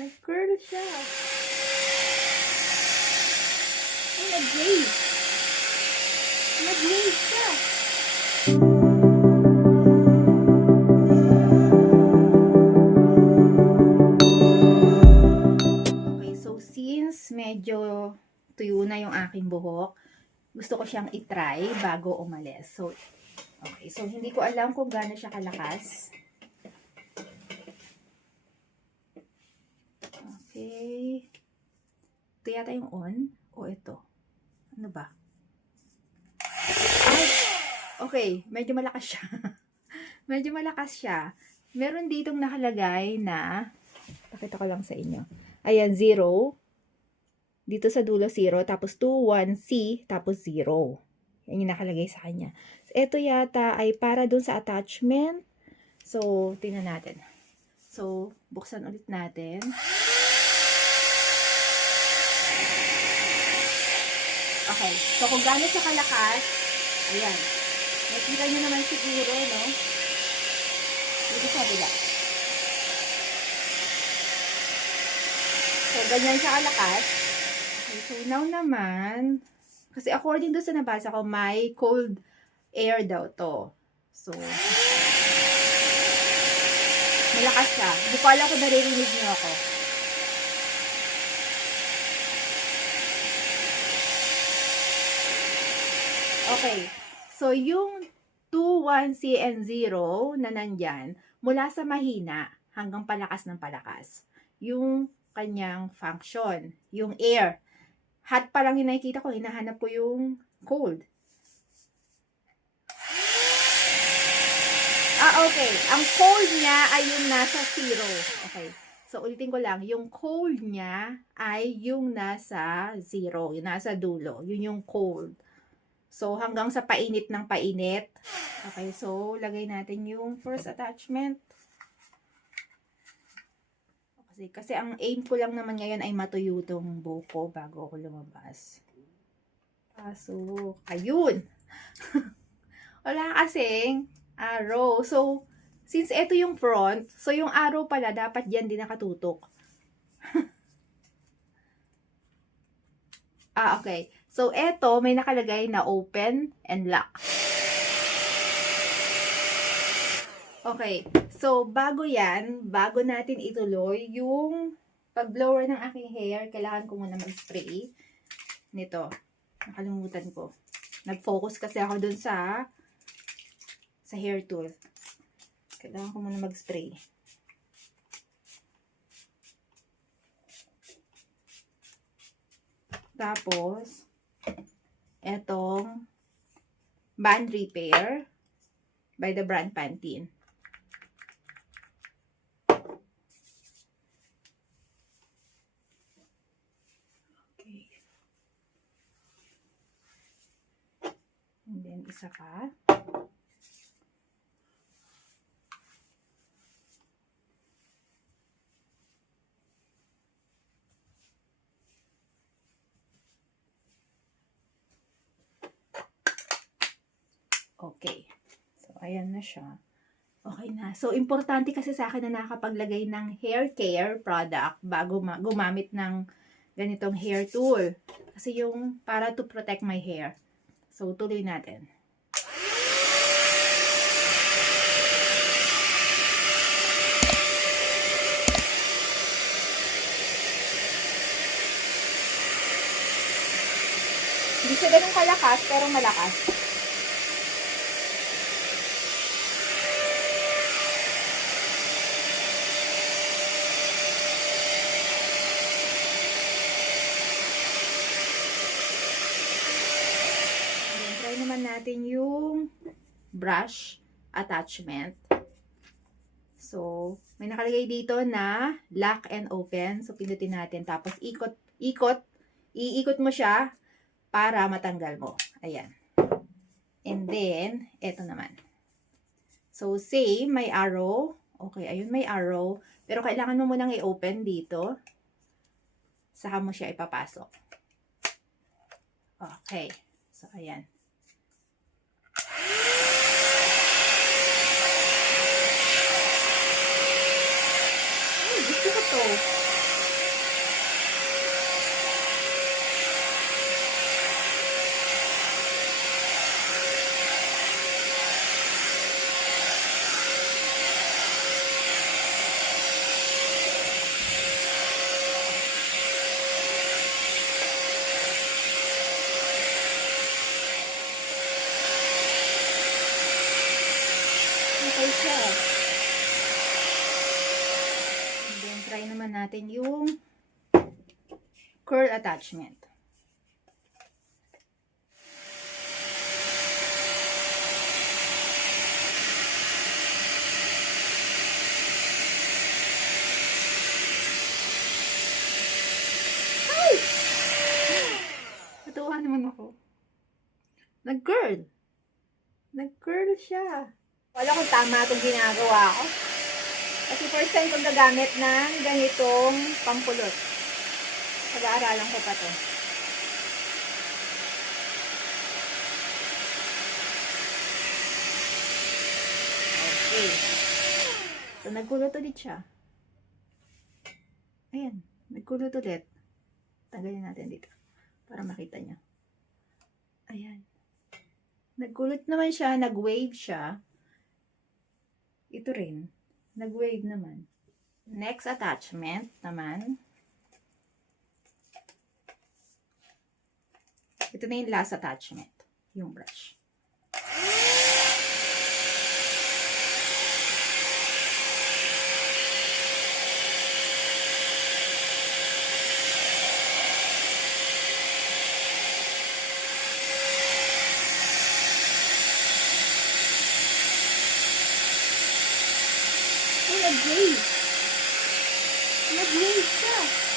Nag-curl siya. Ay, nag-wave. Nag-wave siya. Okay, so since medyo tuyo na yung aking buhok, gusto ko siyang itry bago umalis. So, okay. So, hindi ko alam kung gaano siya kalakas. Okay. Ito yata yung on. O ito. Ano ba? Ay! Okay. Medyo malakas siya. Medyo malakas siya. Meron ditong nakalagay na, pakita ko lang sa inyo. Ayan, 0. Dito sa dulo 0, tapos 2, 1, C, tapos 0. Yan yung nakalagay sa kanya. So, ito yata ay para dun sa attachment. So, tingnan natin. So, buksan ulit natin. Okay. So, kung gaano siya kalakas, ayan. Nakita nyo naman siguro, no? Dito sa bila. So, ganyan siya kalakas. Okay, so now naman, kasi according doon sa nabasa ko, may cold air daw to. So, malakas siya. Hindi ko alam kung naririnig niyo ako. Okay. So, yung 2, 1, C, and 0 na nandyan, mula sa mahina hanggang palakas ng palakas. Yung kanyang function, yung air. Hot pa lang yung nakikita ko, hinahanap ko yung cold. Okay. Ang cold niya ay yung nasa 0. Okay. So, ulitin ko lang. Yung cold niya ay yung nasa 0. Yung nasa dulo. Yun yung cold. So, hanggang sa painit ng painit. Okay. So, lagay natin yung first attachment. Kasi ang aim ko lang naman ngayon ay matuyo tong buko bago ako lumabas. So, ayun. Wala kasing arrow. So, since ito yung front, so yung arrow pala dapat diyan din nakatutok. Okay. So, ito may nakalagay na open and lock. Okay. So, bago yan, bago natin ituloy yung pag-blower ng aking hair, kailangan ko muna mag-spray nito. Nakalimutan ko. Nag-focus kasi ako dun sa hair tool. Kailangan ko muna mag-spray. Tapos, etong band repair by the brand Pantene. Okay. And then, isa pa. Okay. So, ayan na siya. Okay na. So, importante kasi sa akin na nakapaglagay ng hair care product bago gumamit ng ganitong hair tool. Kasi yung para to protect my hair. So, tuloy natin. Hindi siya ganun kalakas, pero malakas. Try naman natin yung brush attachment. So, may nakalagay dito na lock and open. So, pindutin natin. Tapos, iikot mo siya para matanggal mo. Ayan. And then, eto naman. So, same, may arrow. Okay, ayun, may arrow. Pero kailangan mo munang i-open dito. Saka mo siya ipapasok. Okay. So, ayan. Ay, gusto ko to. siya. And then, try naman natin yung curl attachment. Ay! Natuwa naman ako. Nag-curl. Nag-curl siya. Wala kung tama itong ginagawa ko. Kasi first time kong gagamit ng ganitong pangkulot. Pag-aaralan ko pa to. Okay. So, nagkulot ulit siya. Ayan. Nagkulot ulit. Tanggalin natin dito. Para makita niyo. Ayan. Nagkulot naman siya. Nag-wave siya. Ito rin. Nag-wave naman. Next attachment naman. Ito na yung last attachment. Yung brush. Oh, nag-wave. Nag-wave siya.